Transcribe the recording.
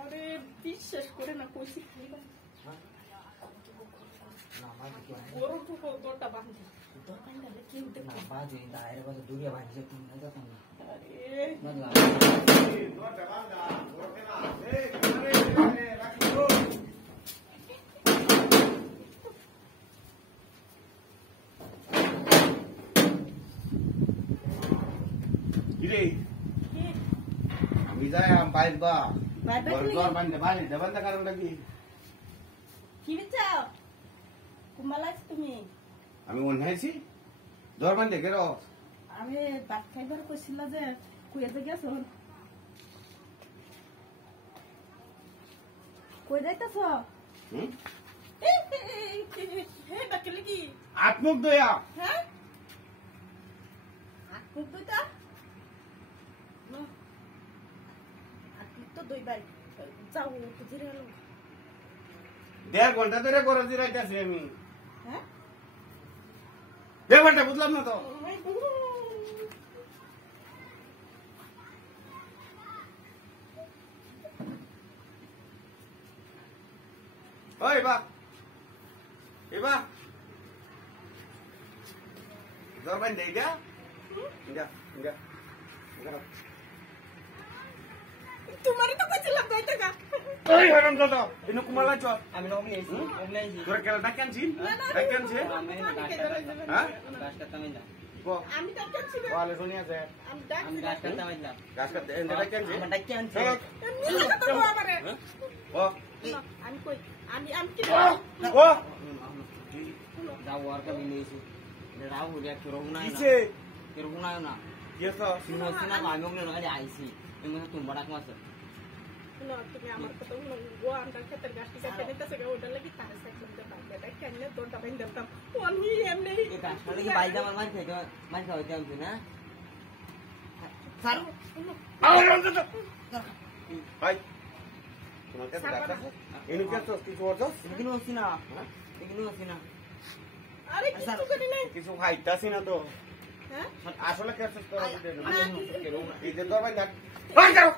আরে বিশ্বাস করে না কইছি গরু ঠুকো তোরটা বাঁধি আমি যাই বাইর বা জ্বর বান্ধে বাড়ি দেবেন না কারণটা কি কি বিচাও কুমালাইছ তুমি আমি অন্যাইছি জ্বর বান্ধে কেন আমি ভাত খাইবার কইছিল যে কুয়েতে গেছো কই যাইতাছ হে ডাকলে কি আত্মুখ দয়া হ্যাঁ আত্মুখ দইতা আত্মুখ তো দইবাই যাও বুঝিরে গেল 1.5 ঘন্টা ধরে করে জিরাইতেছি আমি হ্যাঁ 1.5 ঘন্টা বুঝলাম না তো ওই বা এবা জ্বর বান্ধে এটা যা যা তোমারই তো কইছিলাম কই টাকা ওই হরম দাদা ইনো কুমালা চল আমি নগলাইছি তোর কেলা ডাকানছি ডাকানছি আমি হ্যাঁ গাছ কাটতাম না গো আমি ডাকছি না বলে শুনি আছে আমি আমি ডাকছি গাছ কাটতাম না গাছ কাটতে এনে ডাকানছি আমার ডাকি আনছে এমনি কথা তো আমারে ও আমি কই আমি কি ও যাও আর কবি নেইছি রাও রিয়া কি রহুনা না কিছে কি রহুনা না কেসা শুনো শুনা আমি ওগুলো আগে আইছি তুমি তুমি বড় কাজ শুনো তুমি আমার কথা শুনো গো আমরা ক্ষেতের গাছটি কাটতে নিতেছে গো ওটার লাগি তার সাইকেল দিতে পারবে এটা কেমনে দড়টা বাইন দিতাম ওনি এমনি এই গাছটা লাগি বাইদা আমার মান খাইতে আমি না স্যার আওরম দাদা ভাই তোমার কাছে ডাক্তার এনে কেসা কিছু হচ্ছে এদিকে নসি না এদিকে নসি না আরে কিছু করি নাই কিছু খাইতাছি না তো হ্যাঁ আসলে কেসা করা দিতে আমি এই যে দরবার না ভাই যাও